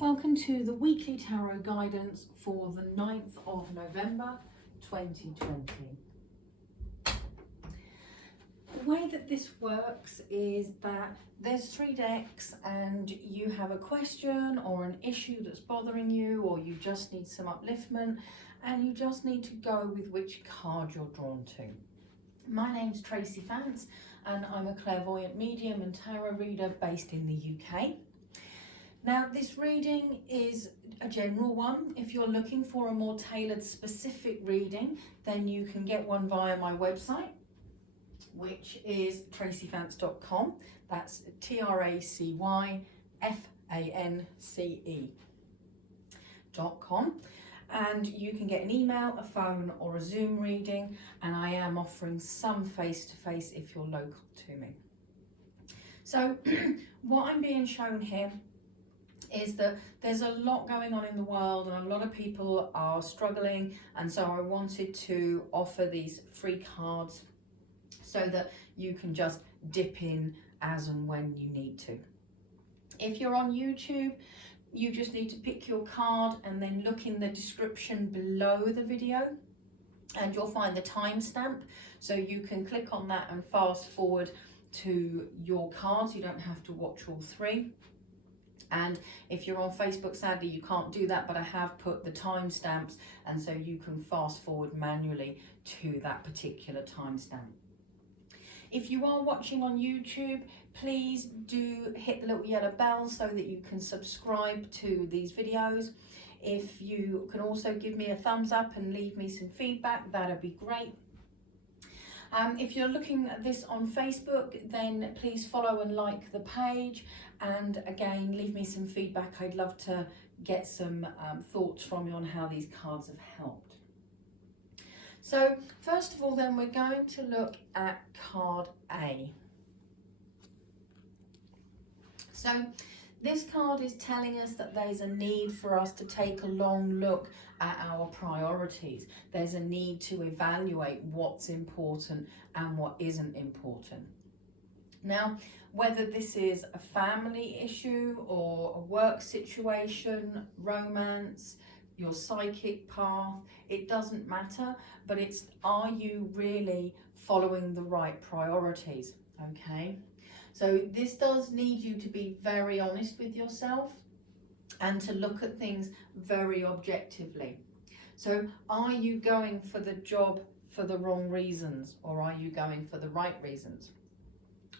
Welcome to the weekly tarot guidance for the 9th of November 2020. The way that this works is that there's 3 decks and you have a question or an issue that's bothering you, or you just need some upliftment and you just need to go with which card you're drawn to. My name's Tracy Fance and I'm a clairvoyant medium and tarot reader based in the UK. Now, this reading is a general one. If you're looking for a more tailored, specific reading, then you can get one via my website, which is tracyfance.com. That's TracyFance.com. And you can get an email, a phone, or a Zoom reading. And I am offering some face-to-face if you're local to me. So, what I'm being shown here is that there's a lot going on in the world and a lot of people are struggling, and so I wanted to offer these free cards so that you can just dip in as and when you need to. If you're on YouTube, you just need to pick your card and then look in the description below the video and you'll find the timestamp, so you can click on that and fast forward to your cards. You don't have to watch all 3. And if you're on Facebook, sadly, you can't do that, but I have put the timestamps, and so you can fast forward manually to that particular timestamp. If you are watching on YouTube, please do hit the little yellow bell so that you can subscribe to these videos. If you can also give me a thumbs up and leave me some feedback, that'd be great. If you're looking at this on Facebook, then please follow and like the page, and again leave me some feedback. I'd love to get some thoughts from you on how these cards have helped. So first of all then, we're going to look at card A. So this card is telling us that there's a need for us to take a long look at our priorities. There's a need to evaluate what's important and what isn't important. Now, whether this is a family issue or a work situation, romance, your psychic path, it doesn't matter, but it's, are you really following the right priorities? Okay. So this does need you to be very honest with yourself and to look at things very objectively. So are you going for the job for the wrong reasons, or are you going for the right reasons?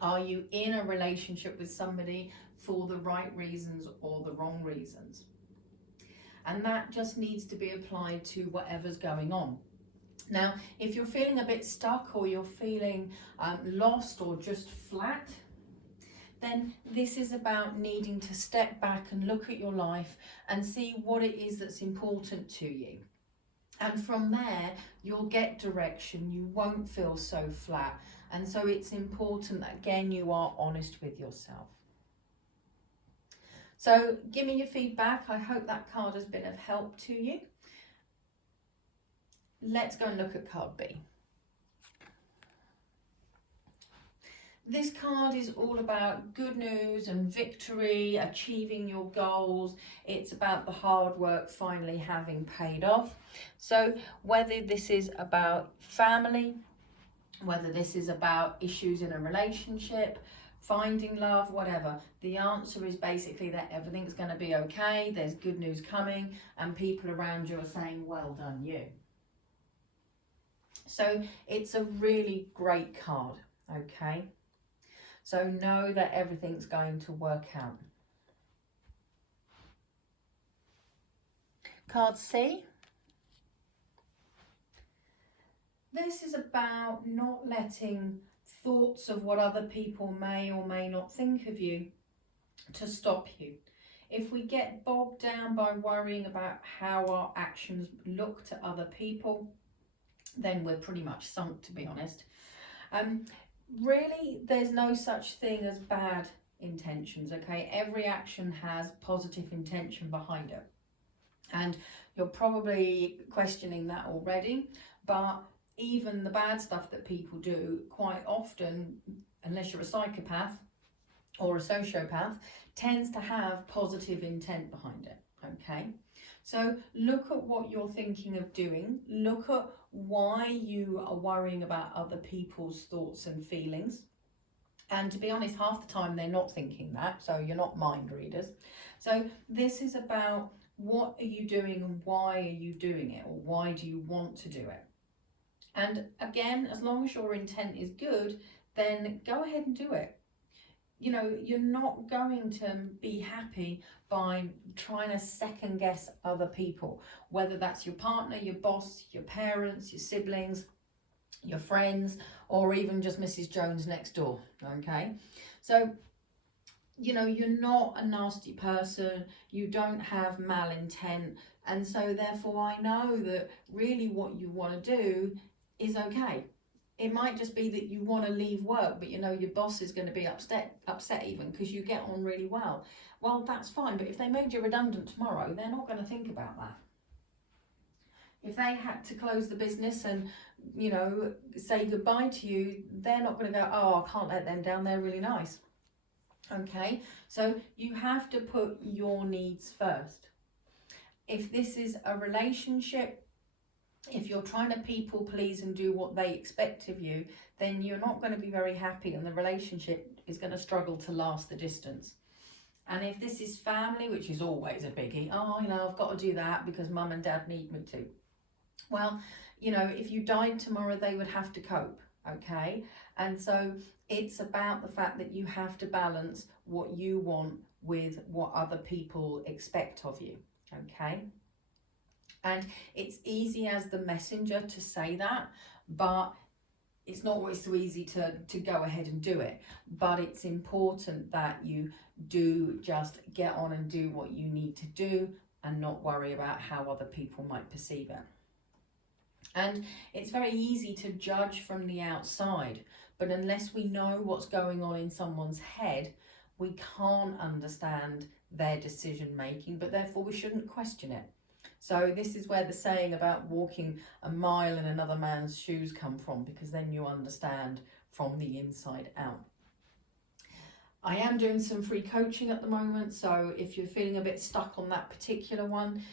Are you in a relationship with somebody for the right reasons or the wrong reasons? And that just needs to be applied to whatever's going on. Now, if you're feeling a bit stuck, or you're feeling lost or just flat, then this is about needing to step back and look at your life and see what it is that's important to you. And from there, you'll get direction. You won't feel so flat. And so it's important that, again, you are honest with yourself. So give me your feedback. I hope that card has been of help to you. Let's go and look at card B. This card is all about good news and victory, achieving your goals. It's about the hard work finally having paid off. So whether this is about family, whether this is about issues in a relationship, finding love, whatever, the answer is basically that everything's going to be okay. There's good news coming, and people around you are saying, well done you. So it's a really great card, okay? So know that everything's going to work out. Card C. This is about not letting thoughts of what other people may or may not think of you to stop you. If we get bogged down by worrying about how our actions look to other people, then we're pretty much sunk, to be honest. Really, there's no such thing as bad intentions, okay? Every action has positive intention behind it. And you're probably questioning that already, but even the bad stuff that people do, quite often, unless you're a psychopath or a sociopath, tends to have positive intent behind it, okay? So look at what you're thinking of doing. Look at why you are worrying about other people's thoughts and feelings. And to be honest, half the time they're not thinking that, so you're not mind readers. So this is about what are you doing and why are you doing it, or why do you want to do it? And again, as long as your intent is good, then go ahead and do it. You know, you're not going to be happy by trying to second guess other people, whether that's your partner, your boss, your parents, your siblings, your friends, or even just Mrs. Jones next door, okay? So, you know, you're not a nasty person, you don't have malintent, and so therefore I know that really what you want to do is okay. It might just be that you want to leave work, but you know your boss is going to be upset even because you get on really well. Well, that's fine, but if they made you redundant tomorrow, they're not going to think about that. If they had to close the business and, you know, say goodbye to you, they're not going to go, oh, I can't let them down, they're really nice. Okay, so you have to put your needs first. If this is a relationship, if you're trying to people please and do what they expect of you, then you're not going to be very happy and the relationship is going to struggle to last the distance. And if this is family, which is always a biggie, oh, you know, I've got to do that because mum and dad need me to. Well, you know, if you died tomorrow, they would have to cope, okay? And so it's about the fact that you have to balance what you want with what other people expect of you, okay? And it's easy as the messenger to say that, but it's not always so easy to go ahead and do it. But it's important that you do just get on and do what you need to do and not worry about how other people might perceive it. And it's very easy to judge from the outside, but unless we know what's going on in someone's head, we can't understand their decision making, but therefore we shouldn't question it. So this is where the saying about walking a mile in another man's shoes come from, because then you understand from the inside out. I am doing some free coaching at the moment, so if you're feeling a bit stuck on that particular one,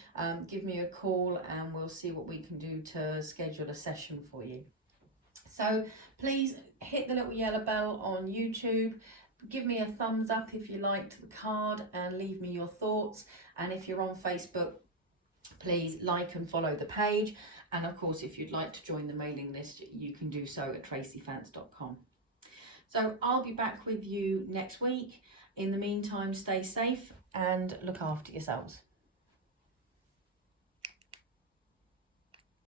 give me a call and we'll see what we can do to schedule a session for you. So please hit the little yellow bell on YouTube. Give me a thumbs up if you liked the card and leave me your thoughts. And if you're on Facebook, please like and follow the page. And of course, if you'd like to join the mailing list, you can do so at tracyfance.com. So I'll be back with you next week. In the meantime, stay safe and look after yourselves.